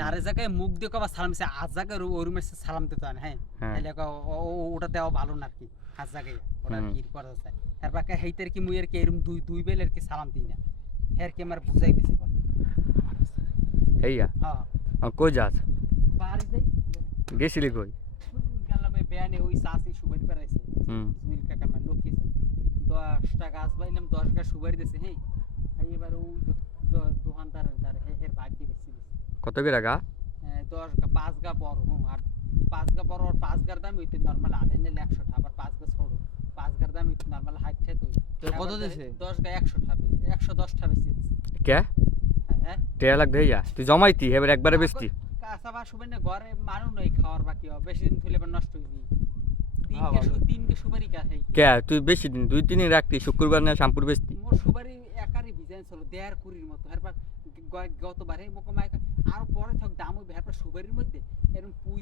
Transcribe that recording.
তার জায়গায় মুখ দিয়ে কবা সালাম দিছে আজ জায়গায় ওই রুমের সালাম দিতে হয় হ্যাঁ তাহলে ওটা দেওয়া ভালো না আর কি আজ জায়গায় ওটা কি করা যায় আর বাকি হেইতের কি মুইয়ের কি এরকম দুই বেলের কি সালাম দিই না হের কি আমার বুঝাই দিছে হেইয়া হ্যাঁ কই যাস বাড়ি যাই গেছিলি কই গেলাম এই বেয়ানে ওই চাষি সুবারি পেরাইছে জুইল কাকার মানে লোক কিছু 10টা গাছ বাইলাম 10 গাছ সুবারি দিছে হ্যাঁ এবার ওই দোকানদার হের ভাগ্য বেশি কত করে গা 10 গা 5 গা বড় আর 5 গা বড় আর 5 গার দাম হইতে নরমাল আড়ে নিলে 100 টাকা আবার 5 গা ছোট 5 গার দাম হইতে নরমাল 60 টাকা তো কত দিছে 10 গা 100 টাকা 110 টাকা বেশি কে হ্যাঁ টেয়া লাগ দেইয়া তুই জমাইতি এবার একবারে বেচতি কাঁচা সুবারি না ঘরে মানুষ নাই খাওয়ার বাকি বেশি দিন থইলে আবার নষ্ট হয়ে যায় তিনটে সুবারি খাই কে তুই বেশি দিন 2-3 দিন রাখতি শুক্রবার না শ্যামপুর বেচতি মোর সুবারি একারই ডিজাইন ছিল 1.5 মতো এরপর গতবারে মোকে মাইক আরো পরে থাক দাম হইবে এরপর সুবারির মধ্যে এরকম পুই